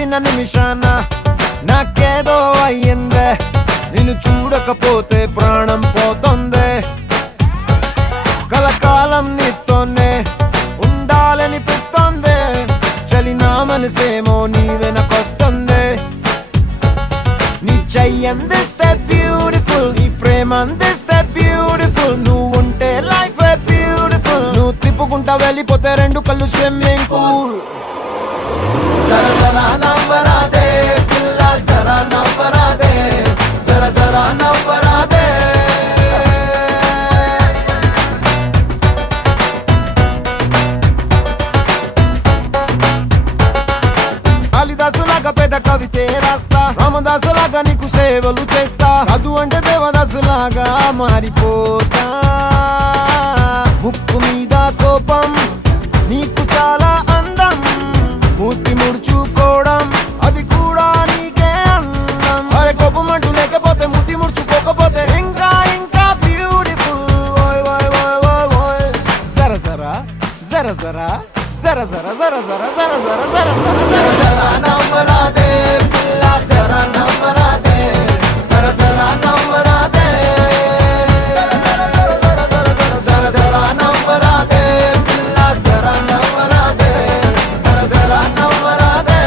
చూసిన నిమిషాన నాకేదో అయ్యిందే, నిన్ను చూడకపోతే ప్రాణం పోతుందే, కలకాలం నీతోనే ఉండాలనిపిస్తోందే, చలి నా మనసేమో నీ వెనకొస్తుంది, నీ చెయ్యందిస్తే బ్యూటిఫుల్, నీ ప్రేమ అందిస్తే బ్యూటిఫుల్, నువ్వు ఉంటే లైఫ్ బ్యూటిఫుల్, నువ్వు తిప్పుకుంటా వెళ్ళిపోతే రెండు కళ్ళు స్విమ్మింగ్ పూల్. జరా జరా నవ్వరాదే పిల్ల, జరా నవ్వరాదే, జరా జరా నవ్వరాదే. కాళిదాసులాగా పెద్ద కవితే రాస్తా, రామదాసులాగా నీకు సేవలు చేస్తా, చదువు అంటే దేవదాసులాగా మారిపోతా, ముక్కు మీద కోపం నీకు చాలా అందం, మూర్తి ముడుచుకోవడం అది కూడా నీకే అందం, అరే కోపం అంటూ లేకపోతే మూర్తి ముడుచుకోకపోతే ఇంకా ఇంకా బ్యూటిఫుల్. జర జరా జర జరా జర జర జర జర జర జర జర జర జర నవ్వరాదే పిల్ల, జర నవ్వరాదే, జర జర నవ్వరాదే, జర జర నవ్వరాదే పిల్ల, జర నవ్వరాదే, జర జర నవ్వరాదే.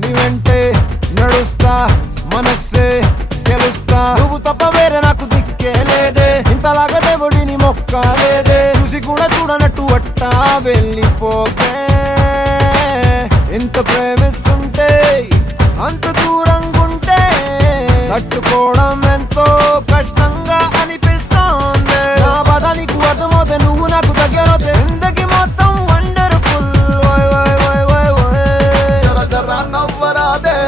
నీ వెంటే నడుస్తా, మనస్సే గెలుస్తా, నువ్వు తప్ప వేరే నాకు దిక్కే లేదే, ఇంతలాగా దేవుడిని మొక్కలేదే, చూసి కూడా చూడనట్టు అట్టా వెళ్ళిపోకే, ఎంత ప్రేమిస్తుంటే అంత దూరంగుంటే తట్టుకోవడం ఎంతో కష్టంగా అనిపిస్తోంది, నా బాధ నీకు అర్థమవుతే నువ్వు నాకు దగ్గరవుతే జిందగీ మొత్తం వండర్ఫుల్. జర జర నవ్వరాదే,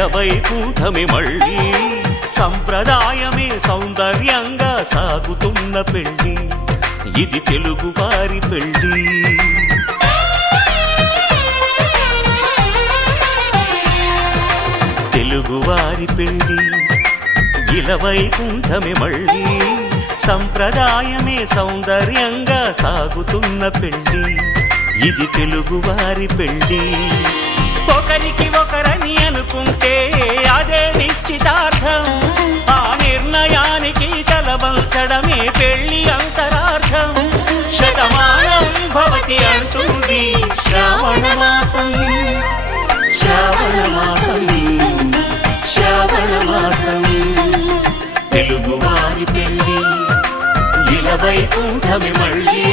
ఇలవైకుంఠమే మళ్ళీ సంప్రదాయమే సౌందర్యంగా సాగుతున్న పెళ్ళి ఇది తెలుగువారి పెళ్ళి తెలుగువారి పెళ్ళి ఇలవైకుంఠమే మళ్ళీ సంప్రదాయమే సౌందర్యంగా సాగుతున్న పెళ్ళి ఇది తెలుగువారి పెళ్ళి ఒకరికి ఒకరని అనుకుంటే అదే నిశ్చితార్థం ఆ నిర్ణయానికి తలవంచడమే పెళ్ళి అంతరార్థం శతమానం భవతి అంటుంది శ్రావణ మాసం శ్రావణ మాసం శ్రావణ మాసం తెలుగువారి పెళ్ళి ఇలవైకుంఠమే మళ్ళీ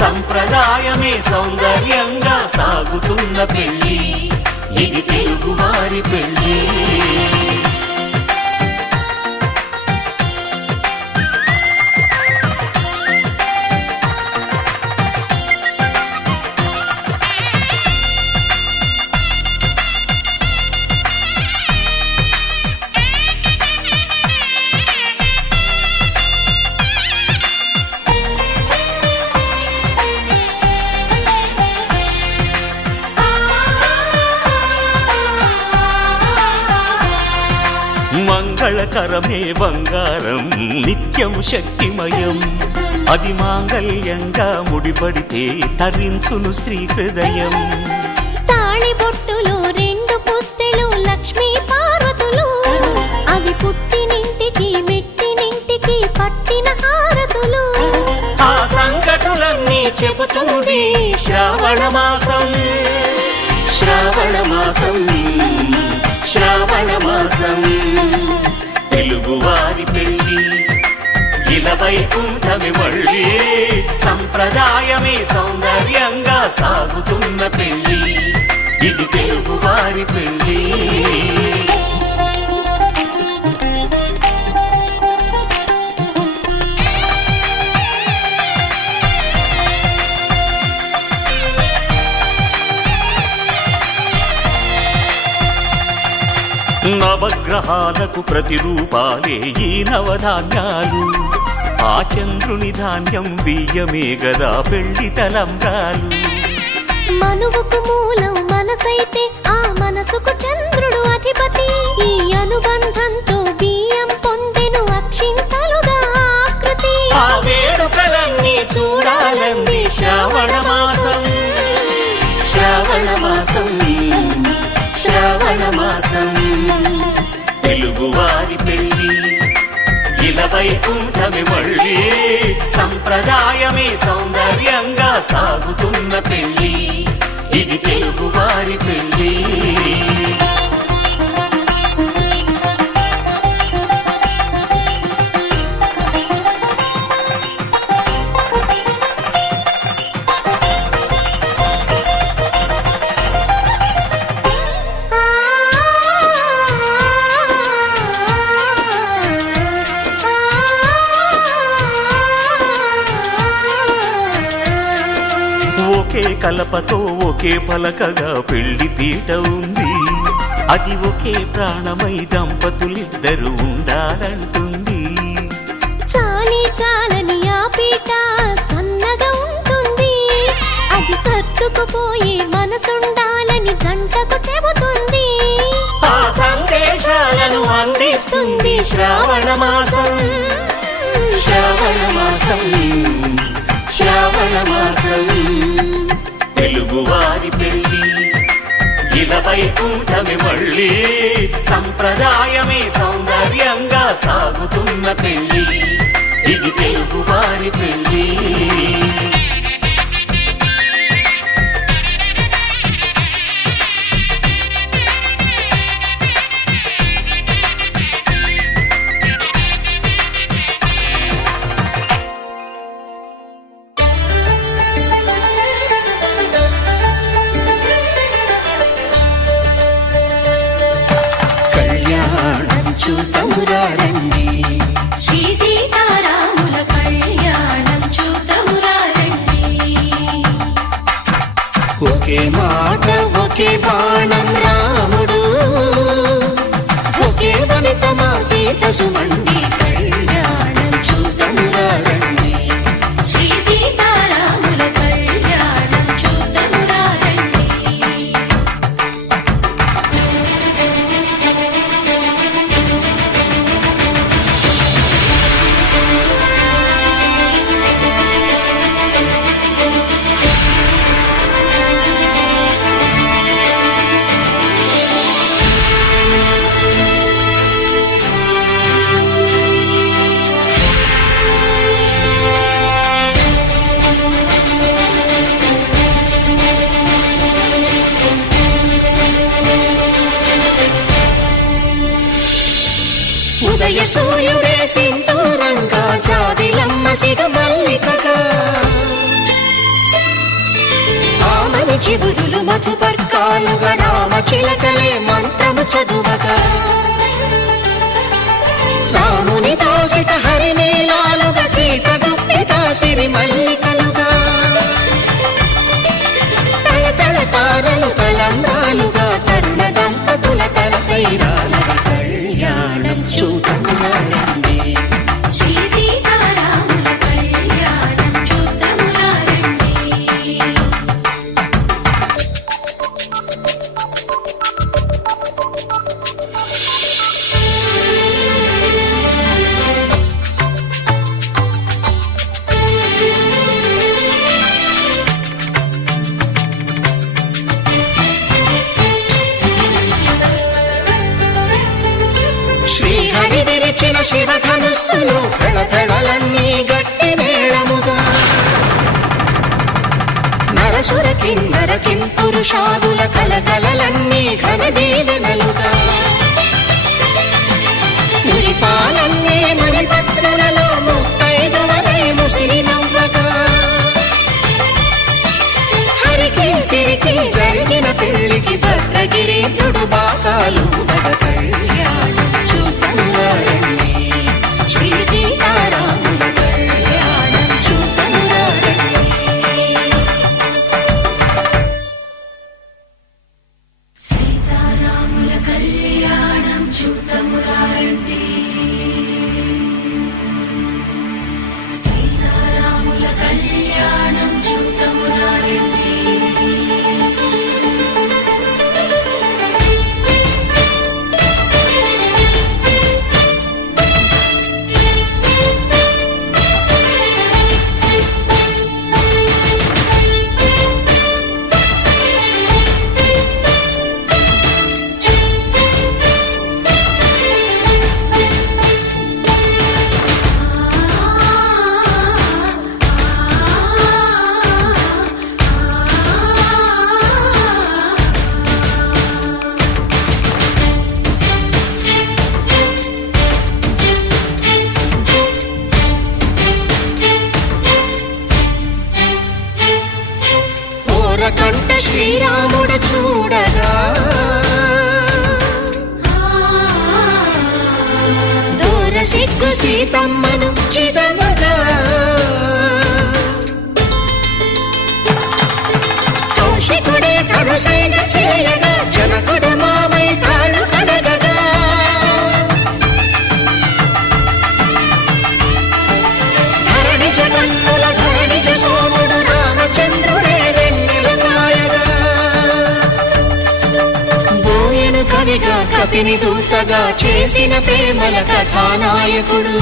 సంప్రదాయమే సౌందర్యంగా సాగుతున్న పెళ్ళి ఇది తెలుగువారి పెళ్ళి మంగళకరమే బంగారం నిత్యం శక్తిమయం అది మాంగళ్యంగా ముడిపడితే తరించును స్త్రీ హృదయం తాళి బొట్టులో రెండు పుస్తెలు లక్ష్మీ పార్వతులు అవి పుట్టినింటికి మెట్టినింటికి పట్టిన హారతులు ఆ సంగతులన్నీ చెబుతుంది శ్రావణ మాసం శ్రావణ మాసం శ్రావణ మాసం తెలుగువారి పెళ్ళి ఇలవైకుంఠమే మళ్ళీ సంప్రదాయమే సౌందర్యంగా సాగుతున్న పెళ్ళి ఇది తెలుగువారి పెళ్ళి నవగ్రహాలకు ప్రతిరూపాలే ఈ నవధాన్యాలు ఆ చంద్రుని ధాన్యం బియ్యమే గదా పెళ్లి తలంబ్రాలు మనువుకు మూలం మనసైతే ఆ మనసుకు చంద్రుడు అధిపతి ఈ అనుబంధంతో బియ్యం పొందెను అక్షింతలుగా ఆకృతి ఆ వేడుకలన్నీ చూడాలంది శ్రావణ మాసం శ్రావణ మాసం శ్రావణ మాసం తెలుగువారి పెళ్ళి ఇలవైకుంఠమే మళ్ళీ సంప్రదాయమే సౌందర్యంగా సాగుతున్న పెళ్ళి ఇది తెలుగువారి పెళ్ళి ఒకే కలపతో ఒకే పలకగా పెళ్లి పీట ఉంది అది ఒకే ప్రాణమై దంపతులిద్దరు ఉండాలంటుంది చాలి చాలని ఆ పీట సన్నగా ఉంటుంది అది సర్దుకుపోయే మనసుండాలని జంటకు చెబుతుంది ఆ సందేశాలను అందిస్తుంది శ్రావణ మాసం శ్రావణ మాసం శ్రావణ మాసం తెలుగువారి పెళ్ళి ఇలవైకుంఠమే మళ్ళీ సంప్రదాయమే సౌందర్యంగా సాగుతున్న పెళ్ళి ఇది తెలుగువారి పెళ్ళి చూతమురా రండి శ్రీ సీతా సుమండి కళ్యాణం చూద్దామురా రండి. శ్రీ సీతారాముల కళ్యాణం చూద్దామురా రండి. ఉదయ సూర్యుడే సింధూరంగా జాబిలమ్మ సిగ మల్లికగా ఆమని చివురులు మధుపర్కాలుగా రామ చిలకలే మంత్రము చదువగా రాముని దోసిట హరినీలాలుగా సీత గుప్పిట సిరి మల్లికలుగా తళతళ తారలు తలంబ్రాలుగా తరుణ దంపతుల తలపైరాలుగా కళ్యాణం చూద్దామురా రండి. శ్రీ సీతారాముల కళ్యాణం చూద్దామురా రండి. శ్రీహరి విరిచిన శివధనుస్సులు పెళపెళలన్నీ గట్టి మేళముగా నరసుర కిన్నర కింపురుషాదుల కలకలలన్నీ ఘన దీవెనలుగా మురిపాలన్నీ మణిపత్రులలో ముత్తైదువలై ముసిరి నవ్వగా హరికి సిరికి జరిగిన పెళ్లికి భద్రగిరి బాకాలు కళ్యాణం చూద్దామురా రండి. శ్రీ సీతారాముల కళ్యాణం చూద్దామురా రండి. సీతారాముల కళ్యాణం చూద్దామురా రండి. సీతారాముల కళ్యాణం చూద్దామురా రండి. ఓరకంట శ్రీరాముడు చూడగా దూర సిగ్గు సీతమ్మను చిదమగా కౌశికుడే కరుసైన చేయగా జనకుడు మామై కాళ్ళు కడగగా ధరణి జగన్నుల ధరణిజ సోముడు రామచంద్రుడే వెన్నెల కాయగా బోయను కవిగా కపిని దూతగా చేసిన ప్రేమల కథానాయకుడు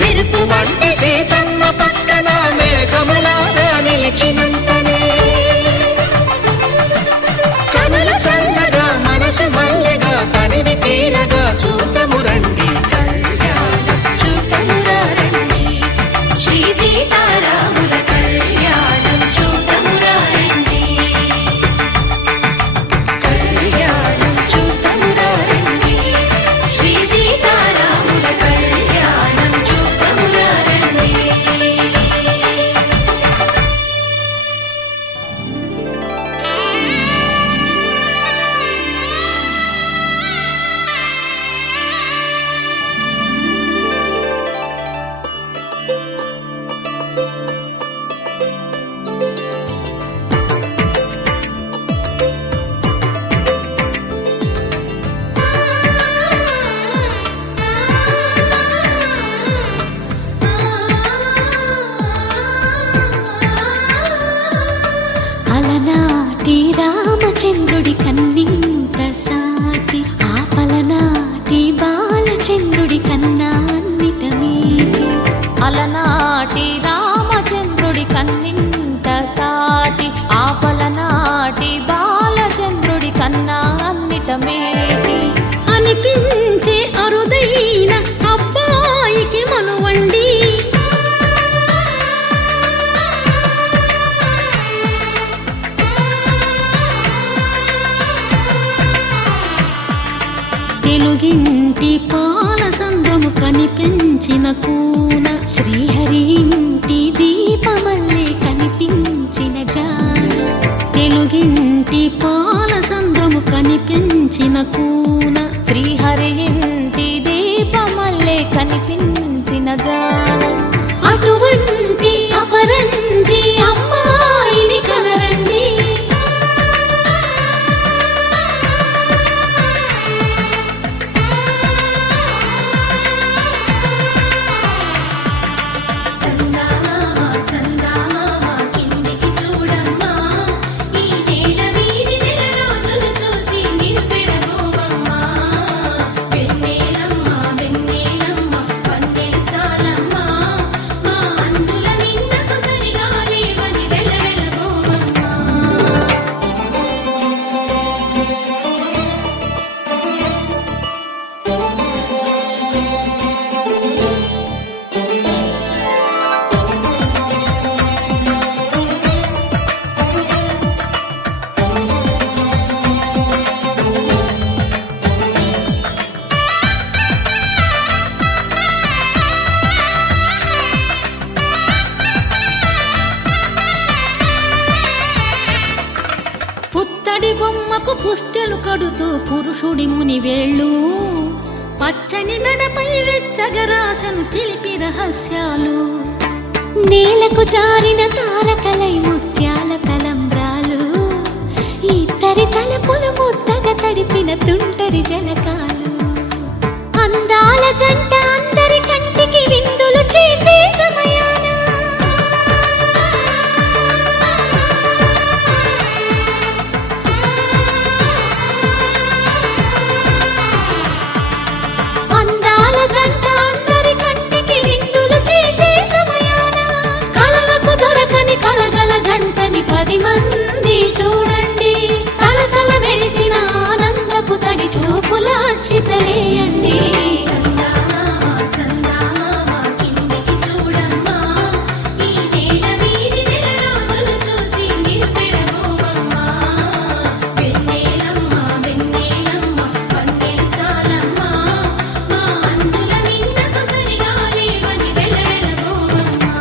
మెరుపు వంటి సీతమ్మ పక్కన మేఘములాగా నిలిచినంతనే కనుల చల్లగా మనసు మల్లెగా తనివి తీరగా చూద్దాము రండి. కళ్యాణం చూద్దామురా రండి. శ్రీ సీతారాముల కళ్యాణం చూద్దామురా రండి. కళ్యాణం చూద్దామురా రండి. శ్రీ సీతారాముల కళ్యాణం చూద్దామురా రండి. సాటి బాలచంద్రుడి కన్నా అన్నిట మేటి అనిపించే అరుదైన అబ్బాయికి మనువండి తెలుగింటి పాల సంద్రము కనిపించిన కూన శ్రీహరి ఇంటి దీపమల్లే కనిపించిన జాన తెలుగింటి పాల సంద్రము కనిపించిన కూన శ్రీహరి ఇంటి దీపమల్లే కనిపించిన జాన అటువంటి అపరంజి అమ్మాయిని కనరండి చందమామ చందమామ కిందికి చూడమ్మా ఈ నేల వీధి నెల రోజులు చూసి నివ్వెరబోవమ్మా వెన్నెలమ్మ వెన్నెలమ్మ పన్నెలు చాలమ్మా మా అందుల మిన్నకు సరిగా లేవని వెలవెలబోవమ్మా పుత్తడి బొమ్మకు పుస్తెలు కడుతూ పురుషుడి ముని వేళ్ళు పచ్చని మెడపై వెచ్చగరాసను చిలిపి రహస్యాలు నేలకు జారిన తారకలై ముత్యాల తలంబ్రాలు ఇద్దరి తలపులు ముద్దగా తడిపిన తుంటరి జలకాలు అందాల జంట అందరి కంటికి విందులు చేసే సమయాన అందాల జంట అందరి కంటికి విందులు చేసే సమయాన కలలకు దొరకని కలగల జంటని 10 మంది చూడండి తలతల మెరిసిన ఆనందపు తడి చూపుల అక్షితలేయండి చందమామ చందమామ కిందికి చూడమ్మా ఈ నేల వీధి నెల రోజులు చూసి నివ్వెరబోవమ్మా వెన్నెలమ్మ వెన్నెలమ్మ పన్నెలు చాలమ్మా మా అందుల మిన్నకు సరిగా లేవని వెలవెలబోవమ్మా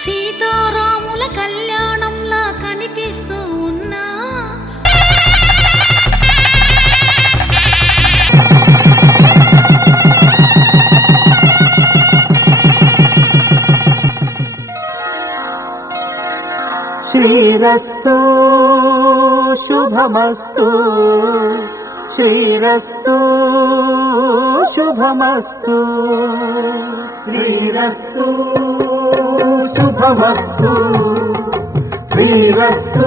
సీతారాముల కళ్యాణంలా కనిపిస్తూ ఉన్నా శ్రీరస్తు శుభమస్తు శ్రీరస్తు శుభమస్తు శ్రీరస్తు శుభమస్తు శ్రీరస్తు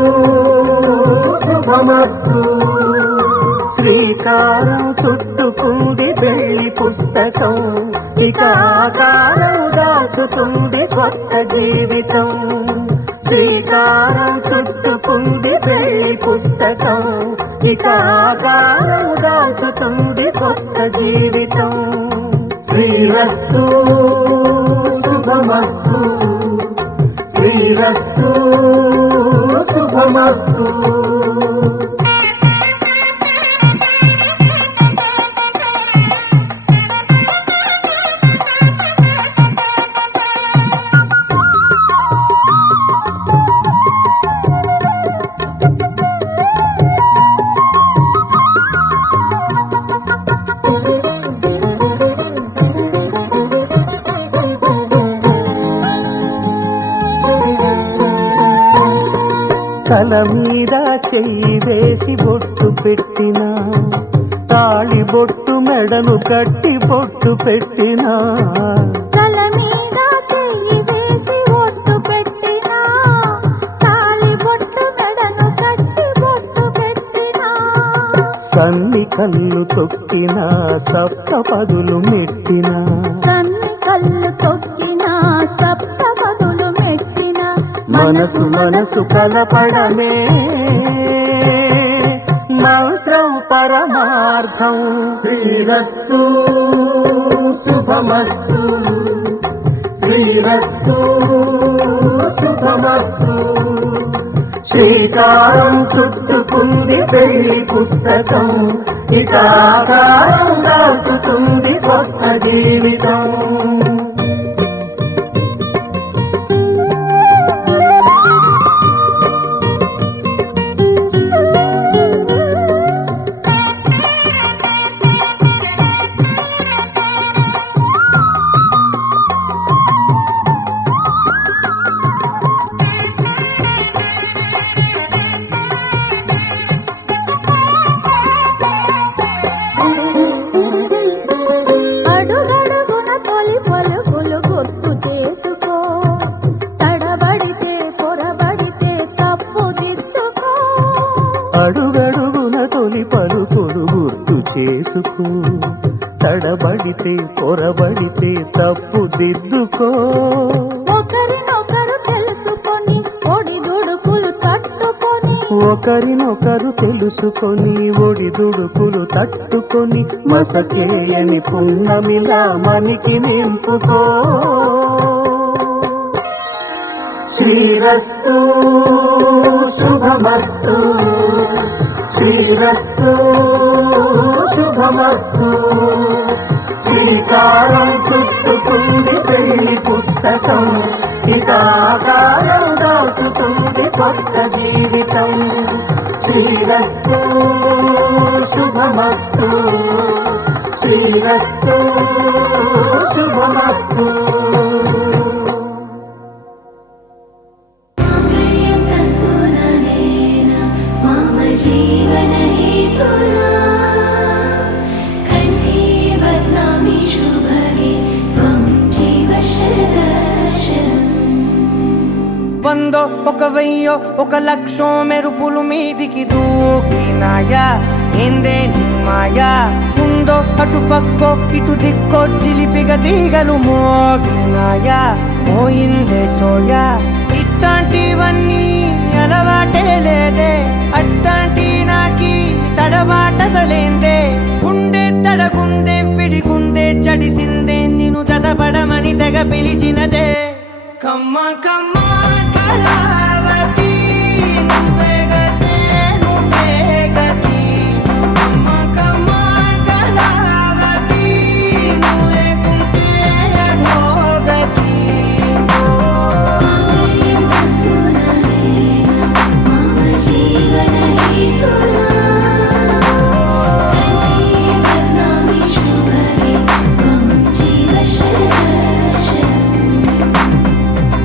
శుభమస్తు శ్రీకారం చుట్టుకుంది పెళ్లి పుస్తకం ఇక ఆకారం దాచుతుంది కొత్త జీవితం శ్రీకారం చుట్టుకుంది పెళ్లి పుస్తకం ఇక ఆకారం దాచుతుంది కొత్త జీవితం శ్రీరస్తు శుభమస్తు శ్రీరస్తు శుభమస్తు తల మీద చెయ్యి వేసి బొట్టు పెట్టిన తాళి బొట్టు మెడను కట్టి బొట్టు పెట్టినా తల మీద చెయ్యి వేసి ఒట్టు పెట్టినా తాళి బొట్టు మెడను కట్టి బొట్టు పెట్టినా సన్ని కళ్ళు తొక్కినా సప్త పదులు మెట్టినా సన్ని కళ్ళు తొక్కినా సప్త పదులు మెట్టినా మనసు మనసు కలపడమే మంత్రం పరమార్థం శ్రీరస్తు శుభమస్తు శ్రీరస్తు శుభమస్తు శ్రీకారం చుట్టుకుంది పెళ్లి పుస్తకం ఇక ఆకారం దాచుతుంది కొత్త జీవితం అడుగడుగున తొలి పలుకులు గుర్తు చేసుకో తడబడితే పొరబడితే తప్పు దిద్దుకో అడుగడుగున తొలి పలుకులు గుర్తు చేసుకో తడబడితే పొరబడితే తప్పు దిద్దుకో ఒకరినొకరు తెలుసుకొని ఒడిదుడుకులు తట్టుకొని ఒకరినొకరు తెలుసుకొని ఒడిదుడుకులు తట్టుకొని మసకేయని పున్నమిలా మనికి నింపుకో శ్రీరస్తు శుభమస్తు శ్రీరస్తు శుభమస్తు శ్రీకారం చుట్టుకుంది పెళ్లి పుస్తకం ఇక ఆకారం దాచుతుంది కొత్త జీవితం శ్రీరస్తు శుభమస్తు శ్రీరస్తు శుభమస్తు माङ्गल्यं तन्तुननेन मम जीवनहेतुना कण्ठे बध्नामि शुभगे त्वं जीव शरदर्शनम् వందో ఒక వెయ్యో ఒక లక్షో మెరుపులు మీదికి దూకినాయా ఏందే నీ మాయా ఉందో అటు పక్కో ఇటు దిక్కో చిలిపిగ తీగలు మోగినాయా పోయిందే సోయా ఇట్లాంటివన్నీ అలవాటే లేదే అట్లాంటి నాకి తడబాటసలేందే గుండె తడగుందే విడిగుందే చడిసిందే నిన్ను చదపడమని తెగ పిలిచినదే కమ్మ కమ్మ కళావతి నువ్వే గతే నువ్వే గతి కమ్మ కమ్మ కళావతి నువ్వు లేకుంటే అధోగతి माङ्गल्यं तन्तुननेन मम जीवनहेतुना कण्ठे बध्नामि शुभगे त्वं जीव शरदर्शनम्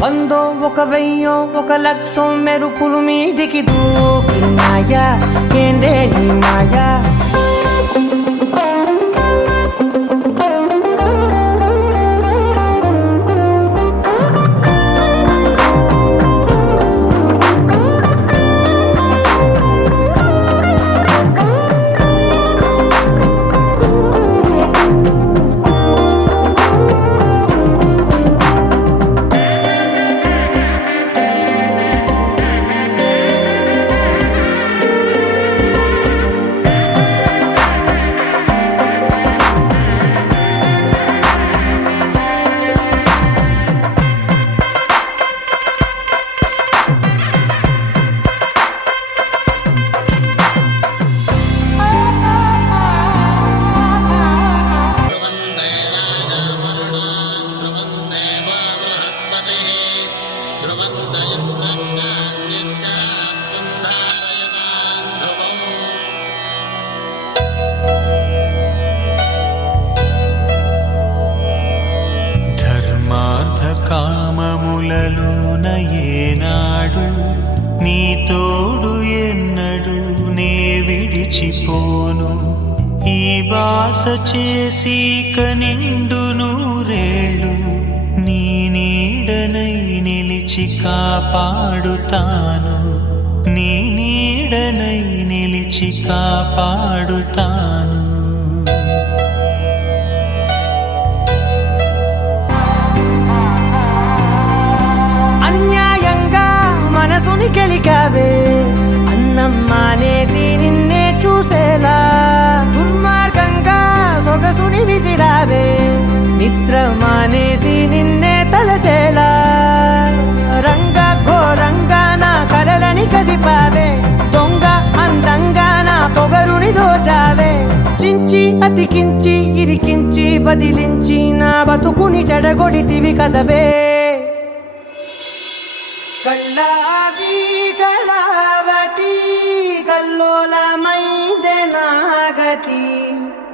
వందో ఒక వెయ్యో ఒక లక్షో మెరుపులు మీదికి దూకినాయా ఏందే నీ మాయా కామములలోన ఏనాడు నీ తోడు ఎన్నడు నే విడిచిపోను ఈ బాస చేసి కనిండు నూరేళ్ళు నీ నీడనై నిలిచి కాపాడుతాను నీ నీడనై నిలిచి కాపాడుతాను అన్యాయంగా మనసుని గెలికావే అన్నం మానేసి నిన్నే చూసేలా దుర్మార్గంగా సొగసుని విసిరావే నిద్ర మానేసి నిన్నే తలచేలా రంగా ఘోరంగా నా కలలని కదిపావే దొంగ అందంగా నా పొగరుని దోచావే చించి అతికించి ఇరికించి వదిలించి నా బతుకుని చెడగొడితివి కదవే కళ్ళావి కళావతి కల్లోలమైందే నాగతి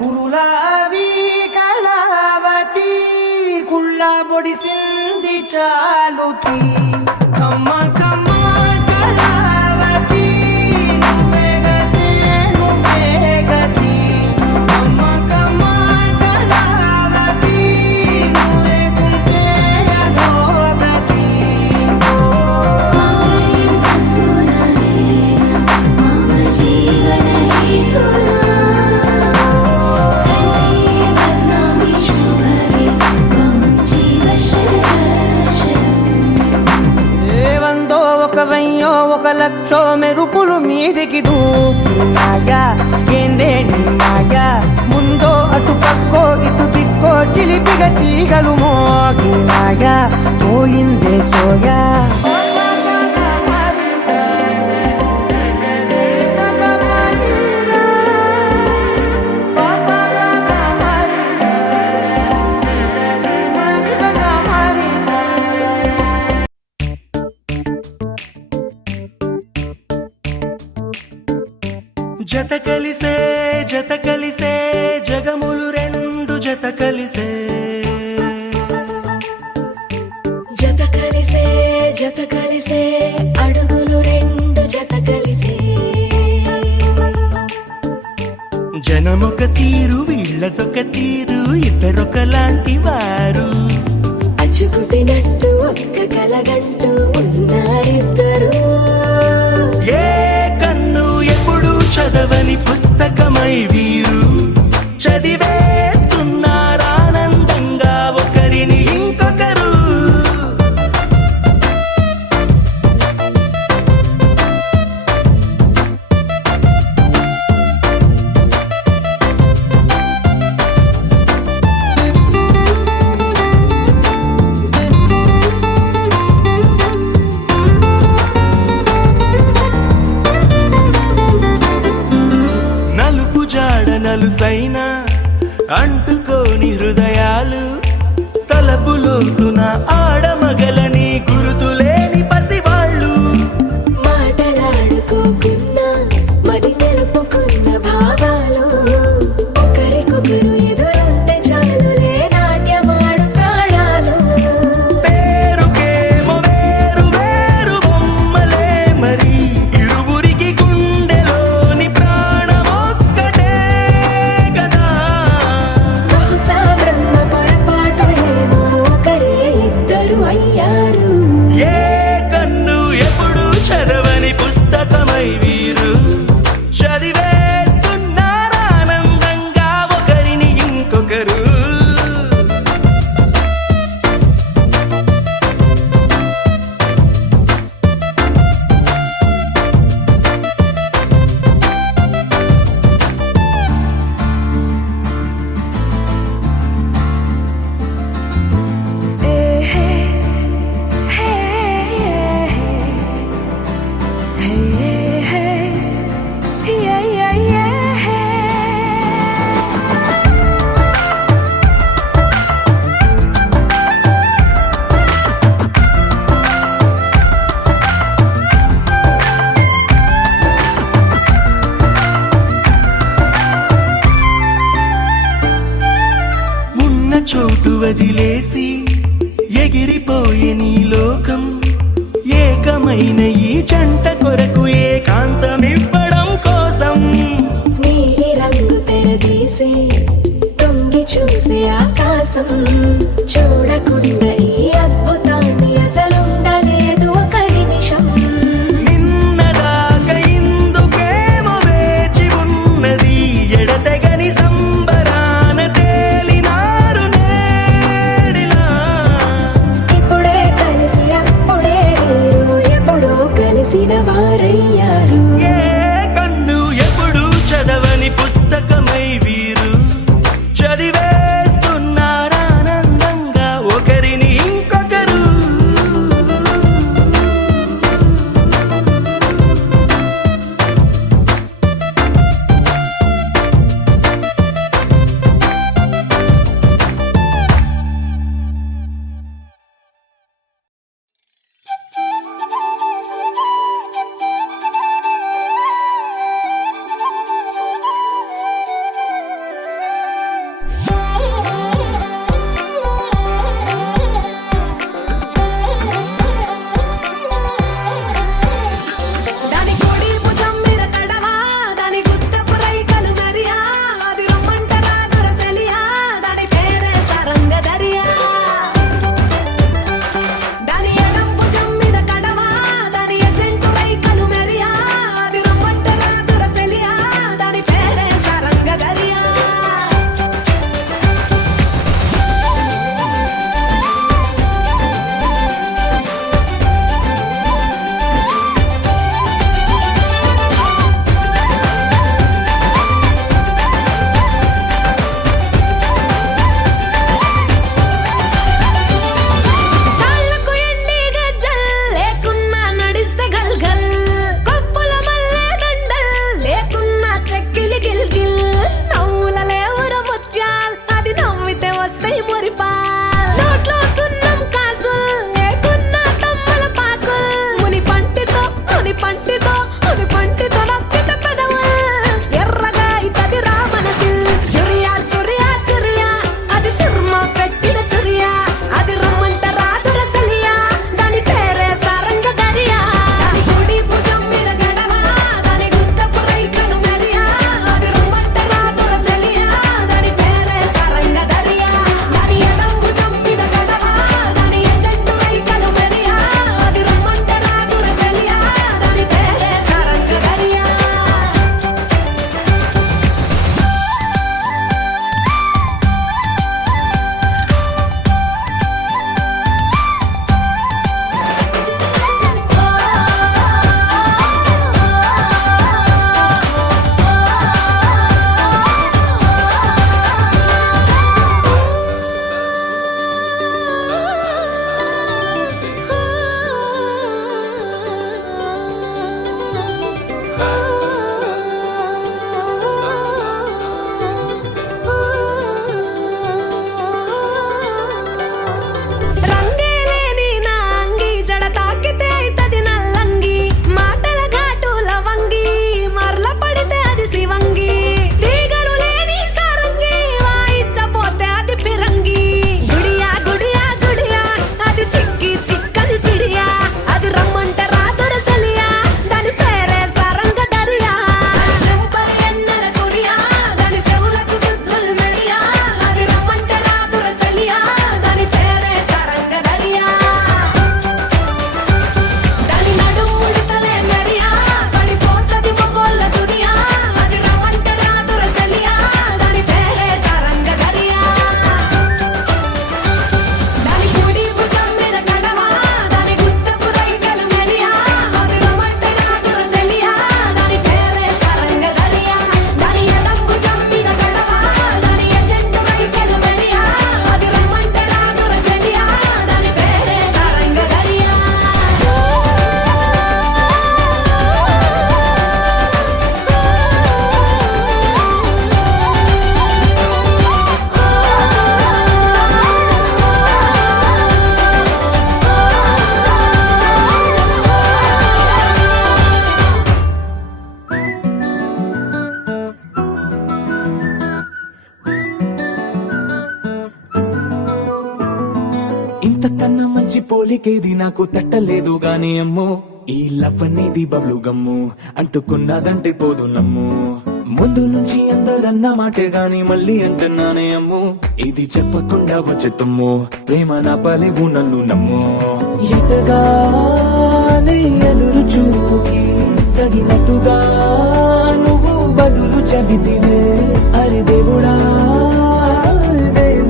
కురులావి కళావతి కుళ్ళ బొడిసింది చాలుతి కమ్మ కమ్మ కళావతి నువ్వే గతే నువ్వే గతి కమ్మ కమ్మ కళావతి నువ్వు లేకుంటే అధోగతి मम जीवनहेतुना कण्ठे बध्नामि शुभगे त्वं जीव शरदर्शनम् ఏవందో ఒక వెయ్యో ఒక లక్షో మెరుపులు మీదికి దూకినాయా ఏందే నీ మాయా ముందో అటు పక్కో ఇటు దిక్కో చిలిపిగా తీగలు మోగినాయా పోయిందే సోయా జత కలిసే జగములు రెండు జత కలిసే జత కలిసే అడుగులు రెండు జత కలిసే జనమొక తీరు వీళ్ళదొక తీరు ఇద్దరొకలాంటి వారు అచ్చుకు తినట్టు ఒక్క కలగంటూ ఉన్నారిద్దరు ఏ కన్ను ఎప్పుడు చదవని పుస్తకమై వీరు చదివేస్తున్నారానందంగా ఒకరిని ఇంకొకరు నలుపు జాడ నలుసైన అంటుకోని హృదయాలు తలపులోతున ఆడమగలని గురుతులేని పసివాళ్ళు మాటలాడుకోకున్నా మరి తెలుపుకున్న భావాలు ఒకరికొకరు ఎదురుంటే చాలులే నాట్యమాడు ప్రాణాలు పేరుకేమో వేరు వేరు బొమ్మలే మరి ఇరువురికి గుండెలోని ప్రాణమొక్కటే కదా బహుశా బ్రహ్మ పొరపాటు ఏమో ఒకరే ఇద్దరు అయ్యారు ఏ కన్ను ఎప్పుడు చదవని పుస్తకమై వీరు చదివేస్తున్నారానందంగా ఒకరిని ఇంకొకరు ఉన్న చోటు వదిలేసి ఎగిరిపోయే నీ లోకం ఏకమైన ఈ జంట కొరకు ఏకాంతమివ్వడం కోసం నీలి రంగు తెరదీసి పోలికేది నాకు తట్టలేదు గాని అమ్మో ఈ లవ్ అనేది బబ్లు గమ్ము అంటుకున్నదంటే పోదు నమ్ము ముందు నుంచి అందరన్న మాటే గాని మళ్ళీ అంటున్నానే అమ్ము ఇది చెప్పకుండా వచ్చే తుమ్ము ప్రేమ నా పలేవు నన్ను నమ్ము ఎటగానే ఎదురు చూపుకి తగినట్టుగా నువ్వు బదులు చెబితివే అరే దేవుడా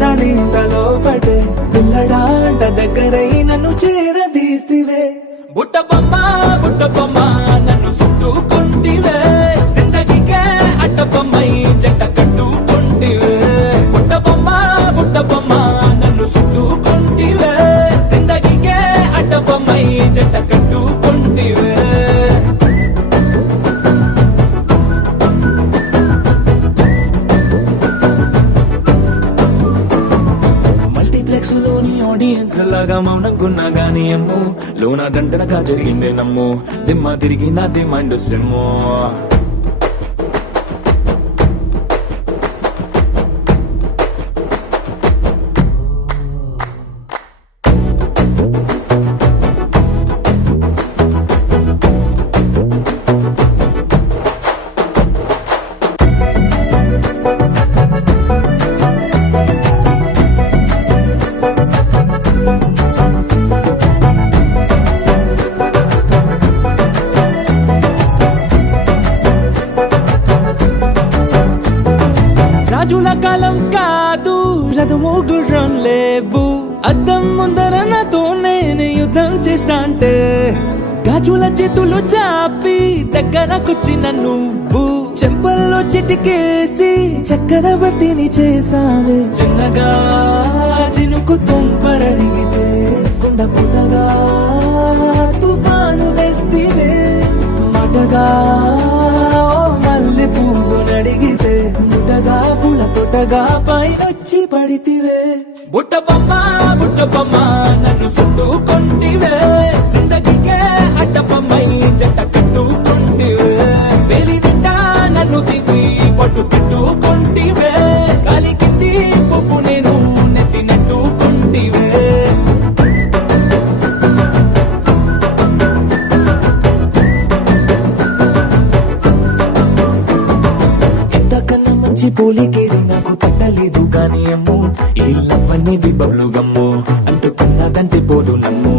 దాని తలో పడే పిల్లడాంట దగ్గరై నన్ను చేరదీస్తివే బుట్ట బొమ్మ నన్ను చుట్టుకుంటివే జిందగీకే అట్ట బొమ్మై జంట కట్టుకుంటివే బుట్ట బొమ్మ నన్ను చుట్టుకుంటివే జిందగీకే అట్ట బొమ్మై జంట కట్టుకుంటివే మల్టీప్లెక్స్ లోని ఆడియన్స్ లాగా మౌనంకున్నా గానీ అమ్ము లోన దండనగా జరిగిందే నమ్ము దిమ్మ తిరిగి నాది మైండ్ సిమ్ము రాజుల కాలం కాదు రథము గుర్రం లేవు అద్దం ముందర నాతో నేను యుద్ధం చేస్తా అంటే గాజుల చేతులు చాపి దగ్గరకొచ్చిన నువ్వు చెంపల్లో చిటికేసి చక్రవర్తిని చేసావే చిన్నగా చినుకు తుంపరడిగితే కుండ పుట్టగా తుఫాను తెస్తివే మాటగా మల్లె పువ్వు నడిగితే ముటగా పుల తొటగా పైనొచ్చి పడితివే బుట్ట బొమ్మ నన్ను చుట్టుకుంటివే జిందగీకే అట్ట బొమ్మై జంట కట్టుకుంటివే వేలి నిండా నన్ను తీసి పట్టు పెట్టుకుంటివే కాలి కింది పువ్వు నేను నెత్తినట్టుకుంటివే ఎంతకన్నా మంచి పోలికేది నాకు తట్టలేదు గాని అమ్ము ఈ లవ్ అనేది బబ్లు గమ్ము అంటుకున్నదంటే పోదు నమ్ము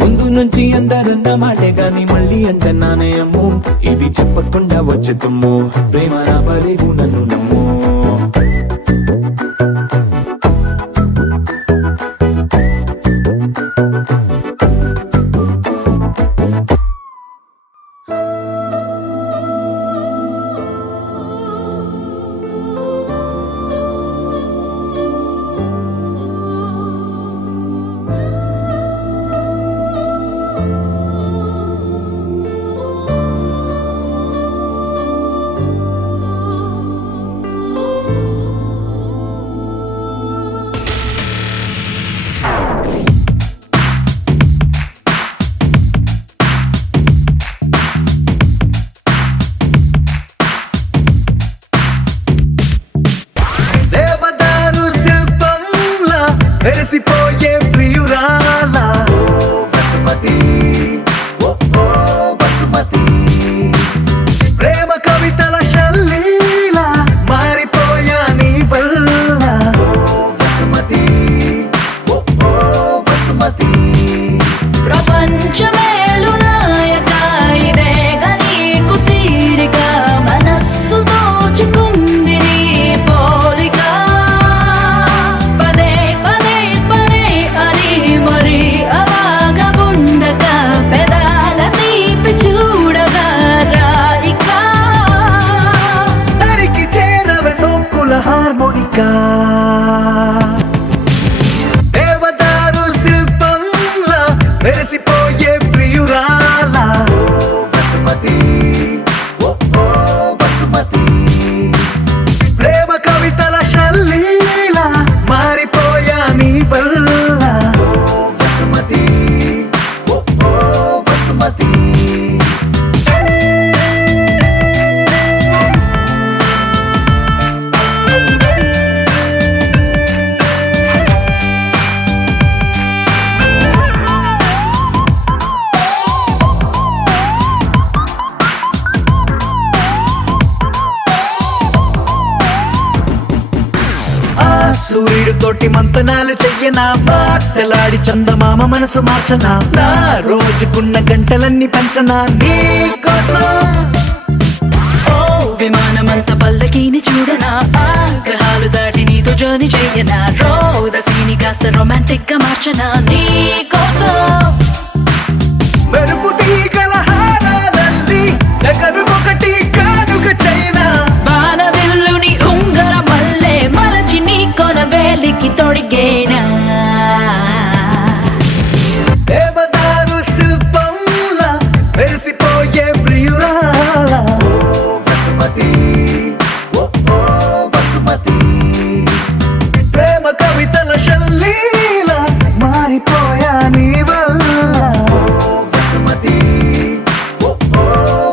ముందు నుంచి అందరన్న మాటే గాని మళ్ళీ అంటున్నానే అమ్ము ఇది చెప్పకుండా వచ్చే తుమ్ము ప్రేమ నా పలేవు నన్ను నమ్ము దేవదారు శిల్పంలా వెలిసిపోయే ప్రియురాలా ఓ వసుమతి ఓ వసుమతి ప్రేమ కవితల శల్లీలా మారిపోయా నీ వల్ల ఓ వసుమతి ఓ వసుమతి ప్రపంచమేలు నాయక ఇదే గనీకు తీరిక మనస్సు దోచుకుంది నీ పోలిక పదే పదే పదే పెట్టి మంతనాలు చెయ్యనా మాటలాడి చందమామ మనసు మార్చనా నా రోజుకున్న గంటలన్నీ పంచనా నీ కోసం ఓ విమానమంత పల్లకీని చూడనా గ్రహాలు దాటి నీతో జర్నీ చెయ్యనా రోదసీని కాస్త రొమాంటిక్ గా మార్చనా నీ కోసం మెరుపు తీగల హారాలల్లి సగరుకొకటి కానుక చైనా బాణవిల్లుని ఉంగర మల్లె మలచి నీ కొన వేలికి తొడిగేనా దేవదారు శిల్పంలా మెరిసిపోయే ప్రియురాల ఓ వసుమతి ఓ ఓ వసుమతి ప్రేమ కవితల శల్లీల మారిపోయా నీ వల్ల ఓ వసుమతి ఓ ఓ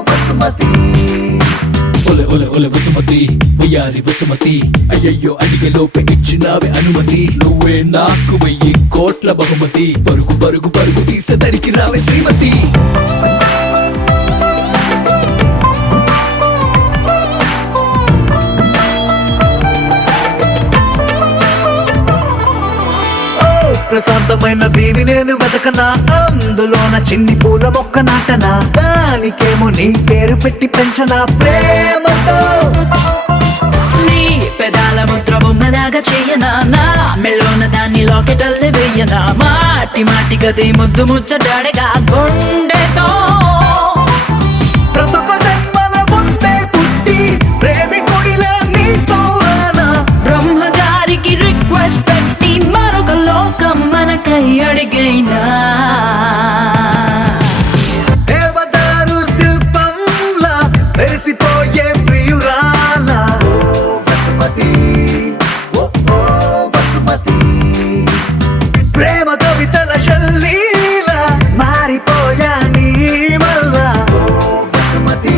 వసుమతి ఒల ఒల ఒల వసుమతి వయ్యారి వసుమతి అయ్యయ్యో అడిగే లోపే ఇచ్చినావే అనుమతి నువ్వే నాకు 1000 కోట్ల బహుమతి పరుగు పరుగు పరుగు తీసేదరికి రావే శ్రీమతి ప్రశాంతమైన దీవి నేను వెతకనా అందులోన చిన్ని పూల మొక్క నాటనా దానికేమో నీ పేరు పెట్టి పెంచనా ప్రేమతో నీ పెదాల ముద్ర బొమ్మలాగా చెయ్యనా నా మెల్లోన దాన్ని లాకెటల్లే వెయ్యనా మాటి మాటి గది ముద్దు ముచ్చడాడగా గుండెతో ప్రతొక జన్మల ముందే పుట్టి ప్రేమికుడిలా నీతో రానా బ్రహ్మగారికి రిక్వెస్ట్ పెట్టి మరొక లోకం మనకై అడిగైనా దేవదారు శిల్పంలా మెరిసిపోయే ప్రియురాల ఓ వసుమతి ఓ ఓ వసుమతి ప్రేమ కవితల శల్లీల మారిపోయా నీ వల్ల ఓ వసుమతి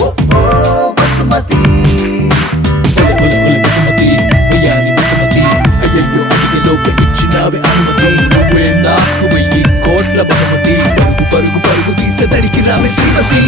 ఓ ఓ వసుమతి ఒల ఒల ఒల వసుమతి వయ్యారి వసుమతి అయ్యయ్యో అడిగే లోపే ఇచ్చినావే అనుమతి నువ్వే నాకు 1000 కోట్ల బహుమతి పరుగు పరుగు పరుగు తీసేదరికి రావే శ్రీమతి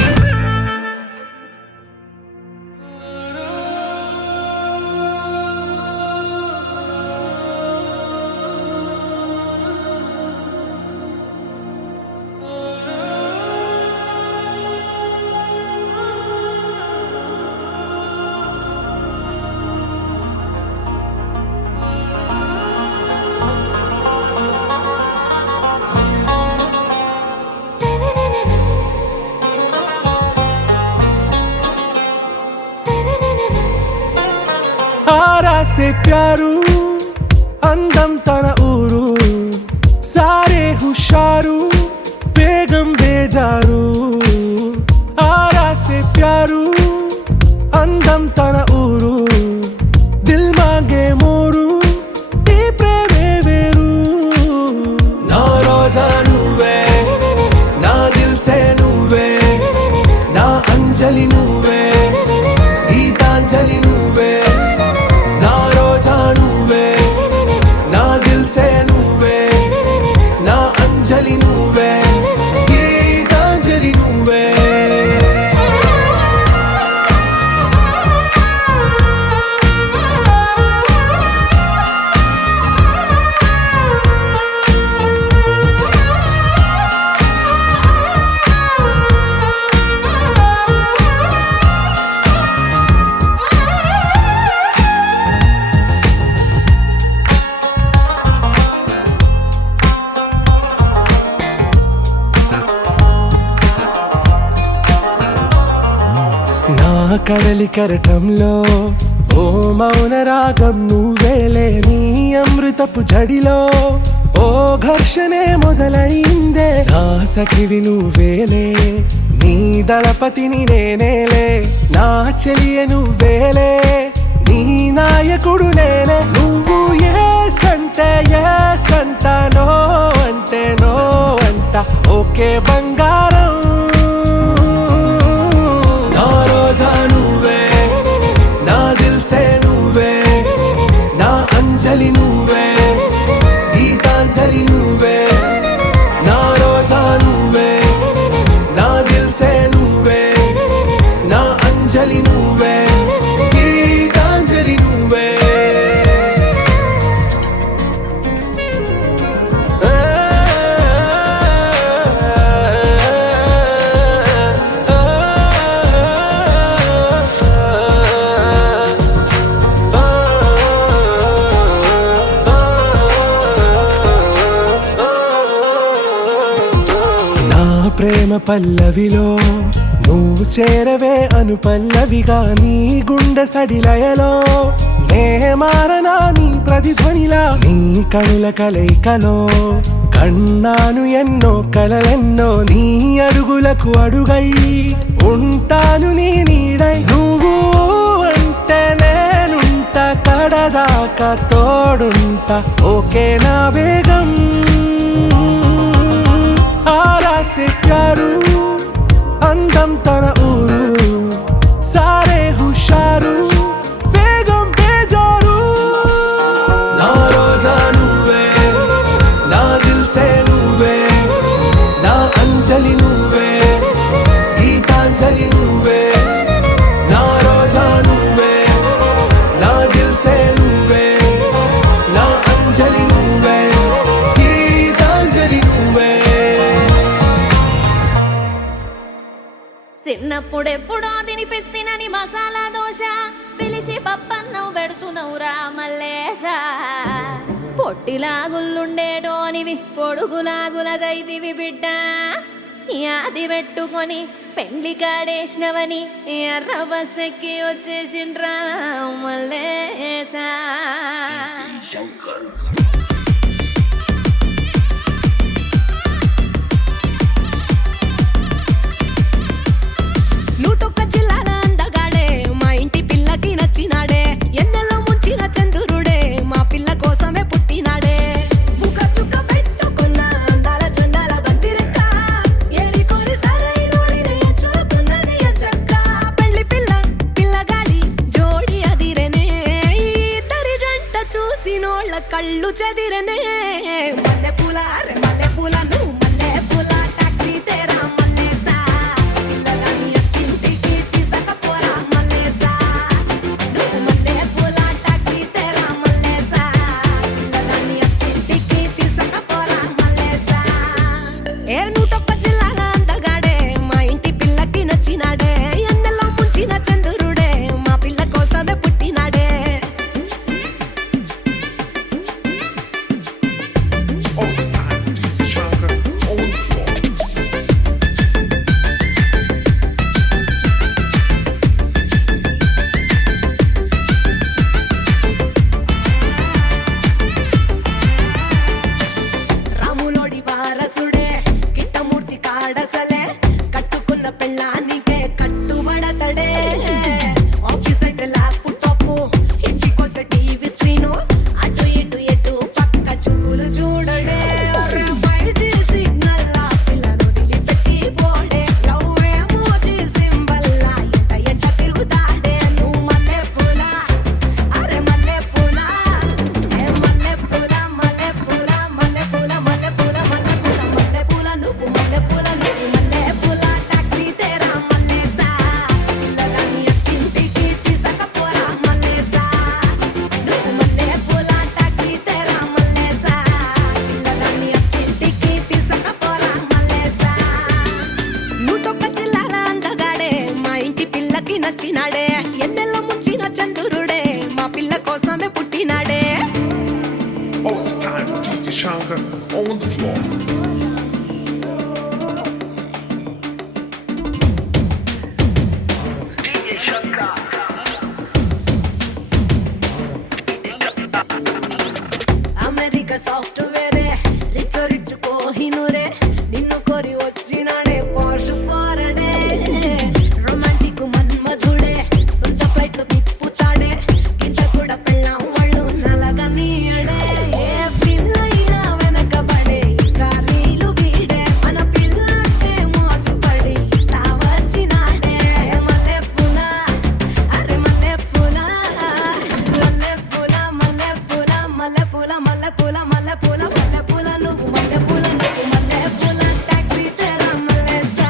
आरा से प्यारू అందం తన ఊరు సారే హుషారు బేగం బేజారు ఆరా సే ప్యారు అందం తన ఊరు దిల్ మాంగే మోరు ఈ ప్రేమే వేరు నా రోజా నువ్వే నా దిల్ సే నువ్వే నా అంజలి నువ్వే గీతాంజలి నువ్వే నా రోజా నువ్వే నా దిల్ సే నువ్వే నా అంజలి నువ్వే గీతాంజలి నువ్వే నా కడలి కరటంలో ఓ మౌన రాగం నువ్వేలే నీ అమృతపు జడిలో ఓ ఘర్షణే మొదలైందే నా సఖివి నువ్వేలే నీ దళపతిని నేనేలే నా చెలియ నువ్వేలే నీ నాయకుడు నేనే నువ్వు ఏ సంట నో అంటే నో అంట ఓకే బంగారం నా రోజా నువ్వే నా దిల్ సే నువ్వే నా అంజలి నువ్వే గీతాంజలి నువ్వే నా రోజా నువ్వే నా దిల్ సే నువ్వే నా అంజలి నువ్వే గీతాంజలి నువ్వే ప్రేమ పల్లవిలో నువ్వు చేరవే అను పల్లవిగా నీ గుండె సడిలయలో నే మారనా నీ ప్రతిధ్వనిలా నీ కనుల కలయికలో కన్నాను ఎన్నో కలలెన్నో నీ అడుగులకు అడుగై ఉంటాను నీ నీడై నువ్వు అంటే నేనుంట కడదాకా తోడుంటా ఓకే నా బేగం आरा से प्यारू అందం తన ఊరు సారే హుషారు బేగం బేజారు నా రోజా నువ్వే నా దిల్ సే నువ్వే నా అంజలి నువ్వే గీతాంజలి నువ్వే నా రోజా నువ్వే నా దిల్ సే నువ్వే నా అంజలి నువ్వే గీతాంజలి నువ్వే చిన్నప్పుడెప్పుడో తినిపిస్తునని మసాలా దోశ పిలిచి పప్పన్నం పెడుతున్నావురా మల్లేశ పొట్టిలాగుల్లుండేటోనివి పొడుగులాగులదైతివి బిడ్డ యాది పెట్టుకొని పెండ్లి కాడేసినవని ఎర్ర బస్సెక్కి వచ్చేసిండ్రా మల్లేశ నూటొక్క జిల్లాల అందగాడే మా ఇంటి పిల్లకి నచ్చినాడే ఎన్నెల్లో ముంచిన చంద్రుడే మా పిల్ల కోసమే పుట్టినాడే ముఖ చుక్క పెట్టుకున్న అందాల చండాల బంతిరెక్క ఏరికోరి సరైనోడిని చూపున్నది చక్క పెళ్లి పిల్ల పిల్లగాడి జోడి అదిరనే ఇద్దరి జంట చూసినోళ్ళ కళ్ళు చెదిరనే మల్లె పూల మల్లె పూల నువ్వు మల్లె పూల టాక్సీ తేరా మల్లేసా పిల్లగాని అక్కింటికి తీసుకపోరా మల్లేసా నువ్వు మల్లె పూల టాక్సీ తేరా మల్లేసా పిల్లగాని అక్కింటికి తీసుకపోరా మల్లేసా ఏ నూటొక్క జిల్లాల అందగాడే మా ఇంటి పిల్లకి నచ్చినాడే ఎన్నెల్లో ముంచిన చంద్రుడే మా పిల్ల కోసమే పుట్టినాడే రాములోడి వారసుడే కిట్టమూర్తి కాడసలే కట్టుకున్న పెళ్ళానికే కట్టుబడతడే ఆఫీస్ అయితే ల్యాప్టాప్ ఇంటికొస్తే టీవీ స్క్రీను అటు ఇటు ఎటు పక్క చూపులు చూడడే బయటి సిగ్నల్ పిల్లను వదిలిపెట్టి పోడే లవ్ ఏమోజీ సింబల్ ఎంట తిరుగుతాడే నువ్వు మల్లె పూల అరే మల్లె పూల ఏ మల్లె పూల మల్లె పూల మల్లె పూల మల్లె పూల మల్లె పూల మల్లె పూల నువ్వు మల్లె పూల నువ్వు మల్లె పూల టాక్సీ తేరా మల్లేసా పిల్లగాని అక్కింటికి తీసుకపోరా మల్లేసా నువ్వు మల్లె పూల టాక్సీ తేరా మల్లేసా పిల్లగాని అక్కింటికి తీసుకపోరా మల్లేసా నూటొక్క జిల్లాల అందగాడే మా ఇంటి పిల్లకి నచ్చినాడే ఎన్నెల్లో ముంచిన చంద్రుడే మా పిల్ల కోసమే పుట్టినాడే Oh, it's time for DJ Shankar on the floor. America software rich rich కోహినూరే నిన్ను కోరి వచ్చినాడే పోషు పోరడే రొమాంటిక్ మన్మధుడే సొంత ఫ్లైట్లు తిప్పుతాడే ఇంత కూడా పెళ్ళాం వాళ్ళు నలగా నీయడే ఏ పిల్లైనా వెనకబడే స్టారీలు వీడే మన పిల్లంటే మోజుపడి ఇట్లా వచ్చినాడే మల్లె పూల అరే మల్లె పూల మల్లె పూల మల్లె పూల మల్లె పూల మల్లె పూల మల్లె పూల మల్లె పూల నువ్వు మల్లె పూల నువ్వు మల్లె పూల టాక్సీ తేరా మల్లేసా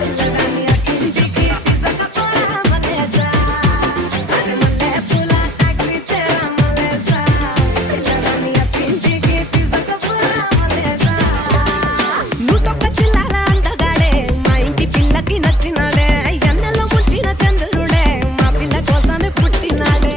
పిల్లగాని అక్కింటికి తీసుకపోరా మల్లేసా అరే మల్లె పూల టాక్సీ తేరా మల్లేసా పిల్లగాని అక్కింటికి తీసుకపోరా మల్లేసా నూటొక్క జిల్లాల అందగాడే మా ఇంటి పిల్లకి నచ్చినాడే ఎన్నెల్లో ముంచిన చంద్రుడే మా పిల్ల కోసమే పుట్టినాడే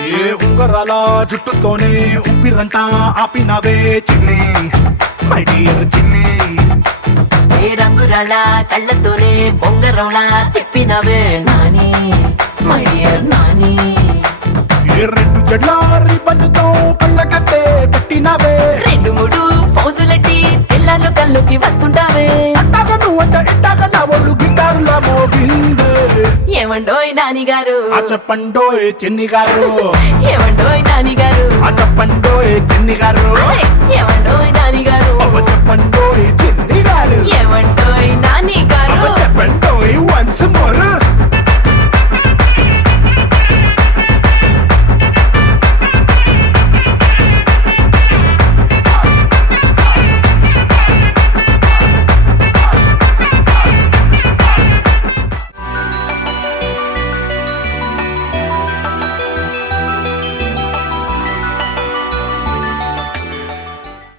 Yeah. ఉంగరాల జుట్టుతోనే ఉప్పిరంతా ఆపినవే చిన్ని మై డియర్ చిన్ని ఏ రంగురాళ్ళ కళ్ళతోనే బొంగరంలా తిప్పినవే నాని మై డియర్ నాని ఏ రెండు జడ్ల రిబ్బన్తో కళ్ళ కట్టే కట్టినవే 2-3 ఫౌజులెట్టి తెల్లార్లు కళ్ళుకి వస్తుంటావే అంతగా నువ్వంట ఇంతగా నా ఒళ్ళు గిటారులా మోగిందే ఏమండోయ్ నాని గారు ఆ చెప్పండోయ్ చిన్ని గారు ఏమండోయ్ నాని గారు ఆ చెప్పండోయ్ చిన్ని గారు ఏమండోయ్ నాని గారు చెప్పండోయ్ చిన్ని గారు ఏమండోయ్